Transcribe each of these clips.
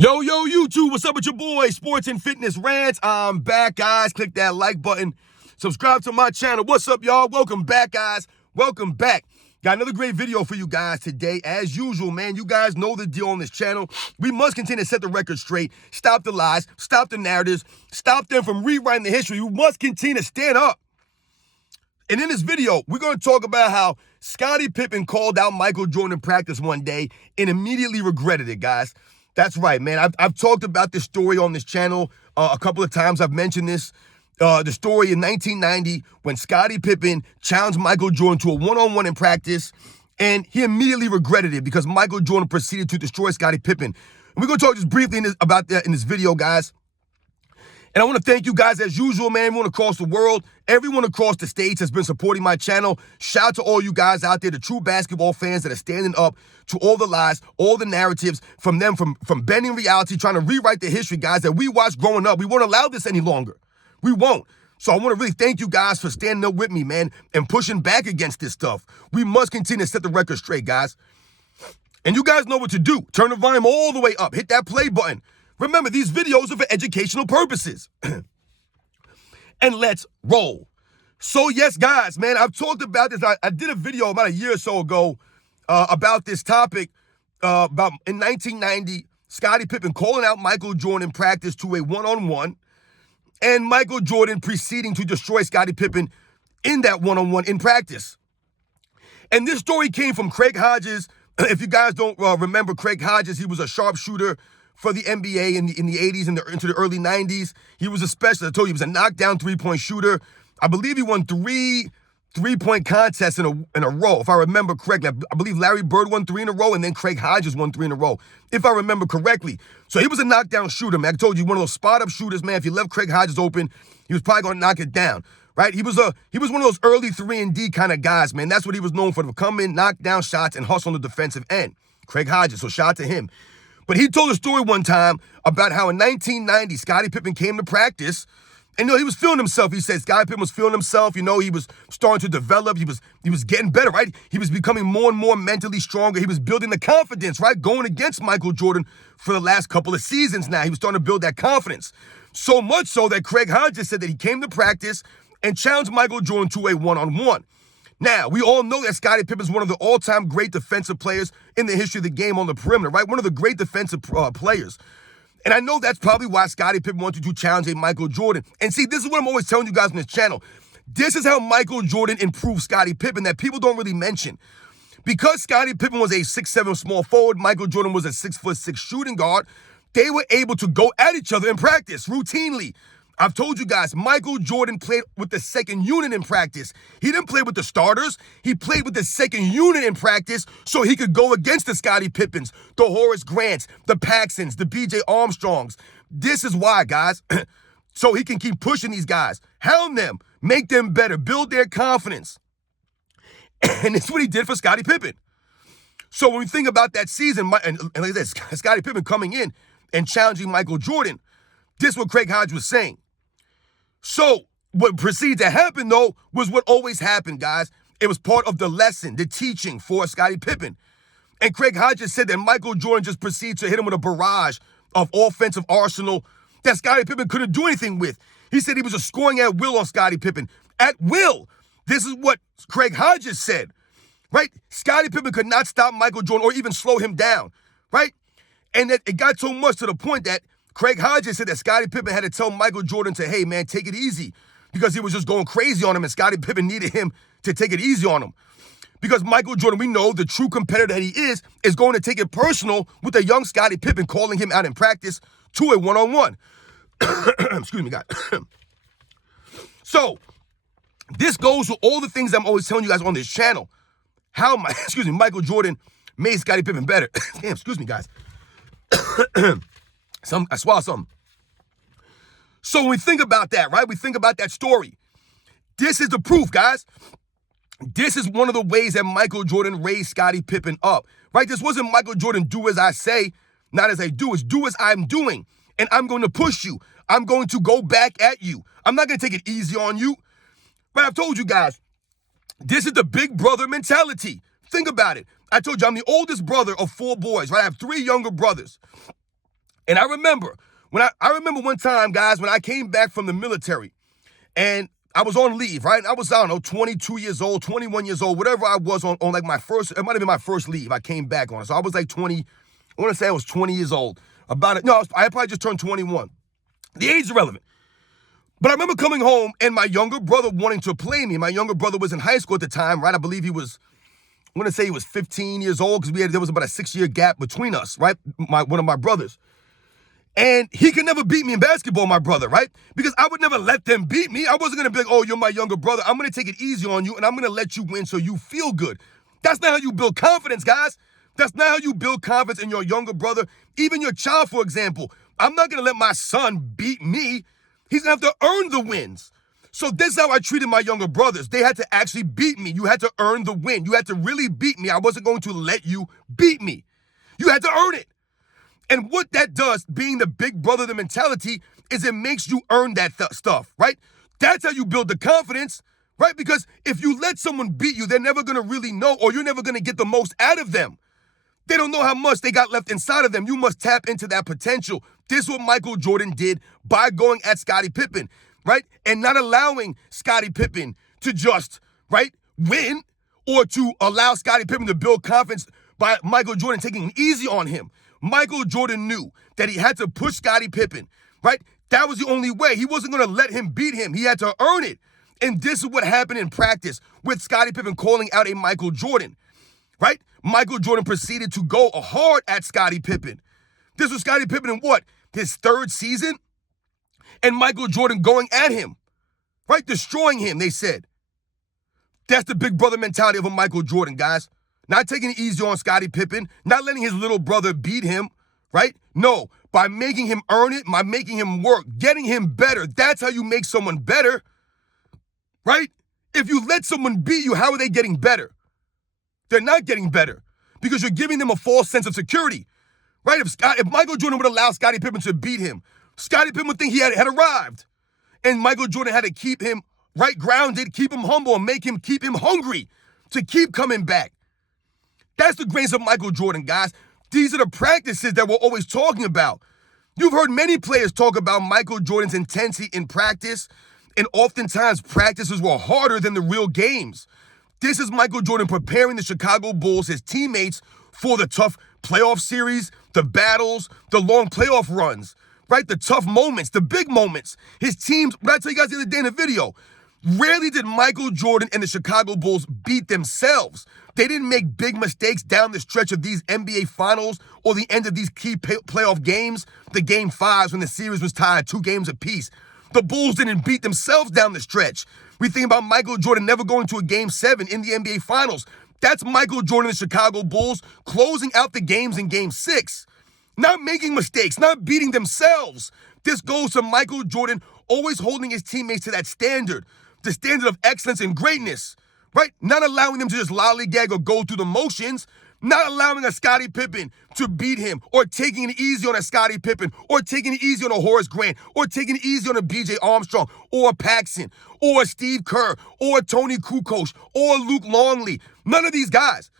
Yo, YouTube, what's up with your boy, Sports and Fitness Rants? I'm back, guys. Click that like button. Subscribe to my channel. What's up, y'all? Welcome back, guys. Welcome back. Got another great video for you guys today. As usual, man, you guys know the deal on this channel. We must continue to set the record straight, stop the lies, stop the narratives, stop them from rewriting the history. We must continue to stand up. And in this video, we're going to talk about how Scottie Pippen called out Michael Jordan in practice one day and immediately regretted it, guys. That's right, man. I've talked about this story on this channel a couple of times. I've mentioned this. The story in 1990 when Scottie Pippen challenged Michael Jordan to a one-on-one in practice, and he immediately regretted it because Michael Jordan proceeded to destroy Scottie Pippen. And we're going to talk just briefly about that in this video, guys. And I want to thank you guys as usual, man. Everyone across the world, everyone across the states has been supporting my channel. Shout out to all you guys out there, the true basketball fans that are standing up to all the lies, all the narratives from them, from bending reality, trying to rewrite the history, guys, that we watched growing up. We won't allow this any longer. We won't. So I want to really thank you guys for standing up with me, man, and pushing back against this stuff. We must continue to set the record straight, guys. And you guys know what to do. Turn the volume all the way up. Hit that play button. Remember, these videos are for educational purposes. And let's roll. So yes, guys, man, I've talked about this. I did a video about a year or so ago about this topic, about in 1990, Scottie Pippen calling out Michael Jordan in practice to a one-on-one, and Michael Jordan proceeding to destroy Scottie Pippen in that one-on-one in practice. And this story came from Craig Hodges. If you guys don't remember Craig Hodges, he was a sharpshooter for the NBA in the 80s and into the early 90s. He was a specialist. I told you, he was a knockdown three-point shooter. I believe he won three-point contests in a row, if I remember correctly. I believe Larry Bird won 3 in a row, and then Craig Hodges won 3 in a row, if I remember correctly. So he was a knockdown shooter, man. I told you, one of those spot-up shooters, man. If you left Craig Hodges open, he was probably going to knock it down, right? He was one of those early 3-and-D kind of guys, man. That's what he was known for, to come in, knock down shots, and hustle on the defensive end. Craig Hodges, so shout out to him. But he told a story one time about how in 1990, Scottie Pippen came to practice, and he was feeling himself. He said Scottie Pippen was feeling himself. He was starting to develop. He was getting better, right? He was becoming more and more mentally stronger. He was building the confidence, right? Going against Michael Jordan for the last couple of seasons now. He was starting to build that confidence. So much so that Craig Hodges said that he came to practice and challenged Michael Jordan to a one-on-one. Now, we all know that Scottie Pippen is one of the all-time great defensive players in the history of the game on the perimeter, right? One of the great defensive players. And I know that's probably why Scottie Pippen wanted to challenge a Michael Jordan. And see, this is what I'm always telling you guys on this channel. This is how Michael Jordan improved Scottie Pippen that people don't really mention. Because Scottie Pippen was a 6'7" small forward, Michael Jordan was a 6'6" shooting guard, they were able to go at each other in practice routinely. I've told you guys, Michael Jordan played with the second unit in practice. He didn't play with the starters. He played with the second unit in practice so he could go against the Scottie Pippens, the Horace Grants, the Paxsons, the B.J. Armstrongs. This is why, guys. So he can keep pushing these guys, hound them, make them better, build their confidence. And it's what he did for Scottie Pippen. So when we think about that season, and like I said, Scottie Pippen coming in and challenging Michael Jordan, this is what Craig Hodges was saying. So what proceeded to happen, though, was what always happened, guys. It was part of the lesson, the teaching for Scottie Pippen. And Craig Hodges said that Michael Jordan just proceeded to hit him with a barrage of offensive arsenal that Scottie Pippen couldn't do anything with. He said he was just scoring at will on Scottie Pippen. At will. This is what Craig Hodges said, right? Scottie Pippen could not stop Michael Jordan or even slow him down, right? And that it got so much to the point that Craig Hodges said that Scottie Pippen had to tell Michael Jordan to, hey, man, take it easy, because he was just going crazy on him, and Scottie Pippen needed him to take it easy on him. Because Michael Jordan, we know the true competitor that he is going to take it personal with a young Scottie Pippen calling him out in practice to a one-on-one. Excuse me, guys. So this goes to all the things I'm always telling you guys on this channel. How, Michael Jordan made Scottie Pippen better. Damn, excuse me, guys. I swallowed something. So when we think about that, right? We think about that story. This is the proof, guys. This is one of the ways that Michael Jordan raised Scottie Pippen up, right? This wasn't Michael Jordan, do as I say, not as I do. It's do as I'm doing, and I'm going to push you. I'm going to go back at you. I'm not going to take it easy on you. But I've told you guys, this is the big brother mentality. Think about it. I told you I'm the oldest brother of 4 boys, right? I have 3 younger brothers. And I remember one time, guys, when I came back from the military and I was on leave, right? I don't know, 22 years old, 21 years old, whatever I was on like my first, it might have been my first leave I came back on. So I was like 20, I want to say I was 20 years old. I probably just turned 21. The age is irrelevant. But I remember coming home and my younger brother wanting to play me. My younger brother was in high school at the time, right? I believe he was 15 years old because there was about a 6-year gap between us, right? One of my brothers. And he could never beat me in basketball, my brother, right? Because I would never let them beat me. I wasn't going to be like, oh, you're my younger brother. I'm going to take it easy on you, and I'm going to let you win so you feel good. That's not how you build confidence, guys. That's not how you build confidence in your younger brother. Even your child, for example. I'm not going to let my son beat me. He's going to have to earn the wins. So this is how I treated my younger brothers. They had to actually beat me. You had to earn the win. You had to really beat me. I wasn't going to let you beat me. You had to earn it. And what that does, being the big brother, the mentality, is it makes you earn that stuff, right? That's how you build the confidence, right? Because if you let someone beat you, they're never going to really know, or you're never going to get the most out of them. They don't know how much they got left inside of them. You must tap into that potential. This is what Michael Jordan did by going at Scottie Pippen, right? And not allowing Scottie Pippen to just, right, win, or to allow Scottie Pippen to build confidence by Michael Jordan taking it easy on him. Michael Jordan knew that he had to push Scottie Pippen, right? That was the only way. He wasn't going to let him beat him. He had to earn it. And this is what happened in practice with Scottie Pippen calling out a Michael Jordan, right? Michael Jordan proceeded to go hard at Scottie Pippen. This was Scottie Pippen in what? His 3rd season? And Michael Jordan going at him, right? Destroying him, they said. That's the big brother mentality of a Michael Jordan, guys. Not taking it easy on Scottie Pippen, not letting his little brother beat him, right? No, by making him earn it, by making him work, getting him better. That's how you make someone better, right? If you let someone beat you, how are they getting better? They're not getting better because you're giving them a false sense of security, right? If Michael Jordan would allow Scottie Pippen to beat him, Scottie Pippen would think he had arrived. And Michael Jordan had to keep him right grounded, keep him humble, and keep him hungry to keep coming back. That's the grace of Michael Jordan, guys. These are the practices that we're always talking about. You've heard many players talk about Michael Jordan's intensity in practice, and oftentimes practices were harder than the real games. This is Michael Jordan preparing the Chicago Bulls, his teammates, for the tough playoff series, the battles, the long playoff runs, right? The tough moments, the big moments. His teams, what I tell you guys the other day in the video, rarely did Michael Jordan and the Chicago Bulls beat themselves. They didn't make big mistakes down the stretch of these NBA finals or the end of these key playoff games, the game 5s when the series was tied 2 games apiece. The Bulls didn't beat themselves down the stretch. We think about Michael Jordan never going to a game 7 in the NBA finals. That's Michael Jordan and the Chicago Bulls closing out the games in game 6. Not making mistakes, not beating themselves. This goes to Michael Jordan always holding his teammates to that standard, the standard of excellence and greatness, right? Not allowing them to just lollygag or go through the motions, not allowing a Scottie Pippen to beat him, or taking it easy on a Scottie Pippen, or taking it easy on a Horace Grant, or taking it easy on a B.J. Armstrong, or a Paxson, or a Steve Kerr, or a Tony Kukoc, or Luke Longley. None of these guys.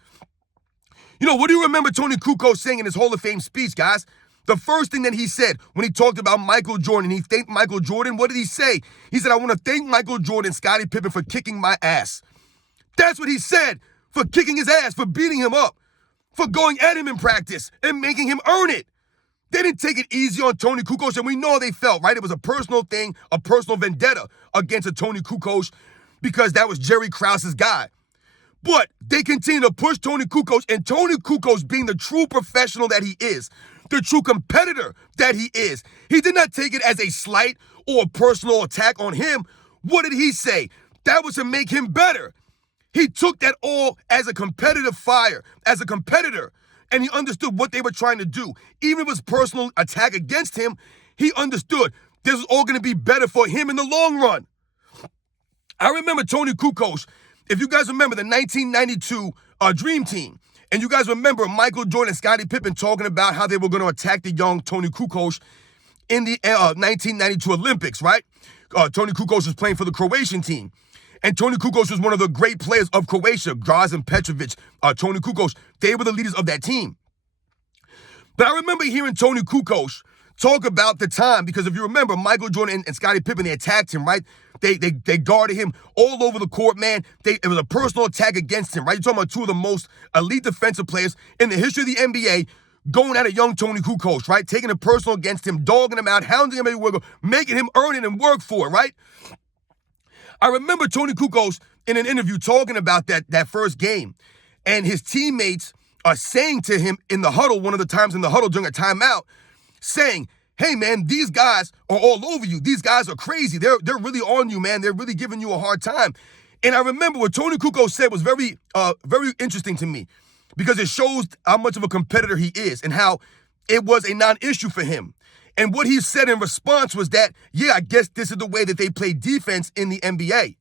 You know, what do you remember Tony Kukoc saying in his Hall of Fame speech, guys? The first thing that he said when he talked about Michael Jordan, he thanked Michael Jordan, what did he say? He said, I want to thank Michael Jordan, Scottie Pippen, for kicking my ass. That's what he said, for kicking his ass, for beating him up, for going at him in practice and making him earn it. They didn't take it easy on Tony Kukoc, and we know how they felt, right? It was a personal thing, a personal vendetta against a Tony Kukoc because that was Jerry Krause's guy. But they continue to push Tony Kukoc, and Tony Kukoc, being the true professional that he is, the true competitor that he is, he did not take it as a slight or a personal attack on him. What did he say? That was to make him better. He took that all as a competitive fire, as a competitor, and he understood what they were trying to do. Even if it was personal attack against him, he understood this was all going to be better for him in the long run. I remember Tony Kukoc, if you guys remember the 1992 Dream Team, and you guys remember Michael Jordan and Scottie Pippen talking about how they were going to attack the young Tony Kukoc in the 1992 Olympics, right? Tony Kukoc was playing for the Croatian team. And Tony Kukoc was one of the great players of Croatia. Drazen Petrovic, Tony Kukoc, they were the leaders of that team. But I remember hearing Tony Kukoc talk about the time, because if you remember, Michael Jordan and Scottie Pippen, they attacked him, right? They guarded him all over the court, man. It was a personal attack against him, right? You're talking about two of the most elite defensive players in the history of the NBA going at a young Tony Kukoc, right? Taking it personal against him, dogging him out, hounding him everywhere, making him earn it and work for it, right? I remember Tony Kukoc in an interview talking about that first game, and his teammates are saying to him in the huddle, one of the times in the huddle during a timeout, saying, hey, man, these guys are all over you. These guys are crazy. They're really on you, man. They're really giving you a hard time. And I remember what Tony Kukoc said was very interesting to me, because it shows how much of a competitor he is and how it was a non-issue for him. And what he said in response was that, yeah, I guess this is the way that they play defense in the NBA,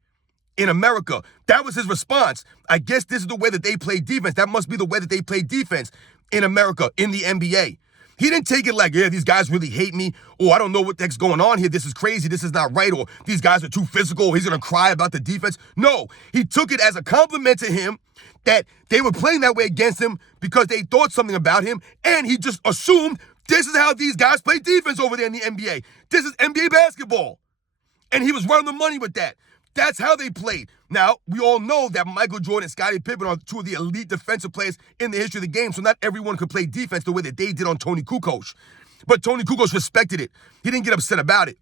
in America. That was his response. I guess this is the way that they play defense. That must be the way that they play defense in America, in the NBA. He didn't take it like, yeah, these guys really hate me, or I don't know what the heck's going on here. This is crazy. This is not right. Or these guys are too physical. He's going to cry about the defense. No, he took it as a compliment to him that they were playing that way against him because they thought something about him. And he just assumed this is how these guys play defense over there in the NBA. This is NBA basketball. And he was right on the money with that. That's how they played. Now, we all know that Michael Jordan and Scottie Pippen are two of the elite defensive players in the history of the game, so not everyone could play defense the way that they did on Tony Kukoc. But Tony Kukoc respected it. He didn't get upset about it.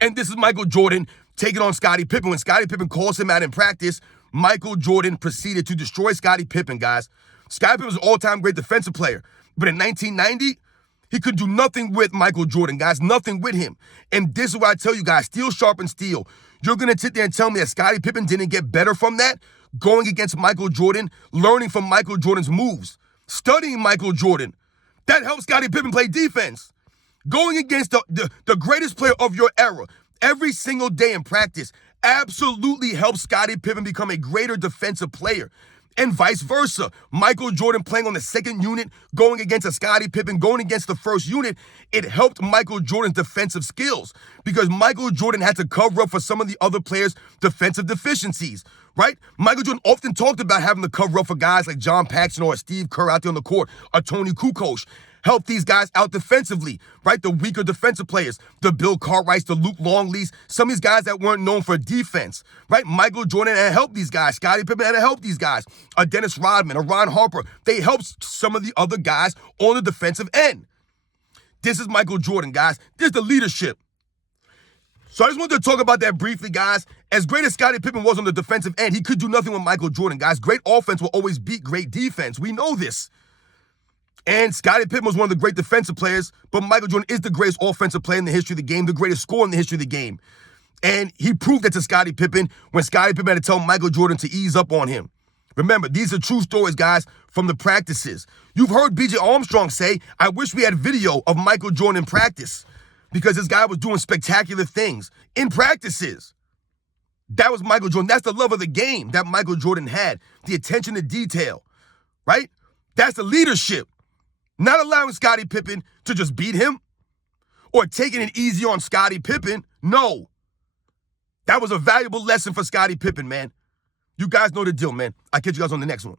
And this is Michael Jordan taking on Scottie Pippen. When Scottie Pippen calls him out in practice, Michael Jordan proceeded to destroy Scottie Pippen, guys. Scottie Pippen was an all-time great defensive player. But in 1990, he could do nothing with Michael Jordan, guys, nothing with him. And this is what I tell you guys, steel sharpens steel. You're going to sit there and tell me that Scottie Pippen didn't get better from that? Going against Michael Jordan, learning from Michael Jordan's moves, studying Michael Jordan. That helps Scottie Pippen play defense. Going against the greatest player of your era every single day in practice absolutely helps Scottie Pippen become a greater defensive player. And vice versa. Michael Jordan playing on the second unit, going against a Scottie Pippen, going against the first unit, it helped Michael Jordan's defensive skills because Michael Jordan had to cover up for some of the other players' defensive deficiencies, right? Michael Jordan often talked about having to cover up for guys like John Paxson or Steve Kerr out there on the court, or Tony Kukoc. Help these guys out defensively, right? The weaker defensive players, the Bill Cartwrights, the Luke Longleys, some of these guys that weren't known for defense, right? Michael Jordan had to help these guys. Scottie Pippen had to help these guys. Dennis Rodman, Ron Harper, they helped some of the other guys on the defensive end. This is Michael Jordan, guys. This is the leadership. So I just wanted to talk about that briefly, guys. As great as Scottie Pippen was on the defensive end, he could do nothing with Michael Jordan, guys. Great offense will always beat great defense. We know this. And Scottie Pippen was one of the great defensive players, but Michael Jordan is the greatest offensive player in the history of the game, the greatest scorer in the history of the game. And he proved that to Scottie Pippen when Scottie Pippen had to tell Michael Jordan to ease up on him. Remember, these are true stories, guys, from the practices. You've heard B.J. Armstrong say, I wish we had video of Michael Jordan in practice because this guy was doing spectacular things in practices. That was Michael Jordan. That's the love of the game that Michael Jordan had, the attention to detail, right? That's the leadership. Not allowing Scottie Pippen to just beat him or taking it easy on Scottie Pippen. No. That was a valuable lesson for Scottie Pippen, man. You guys know the deal, man. I'll catch you guys on the next one.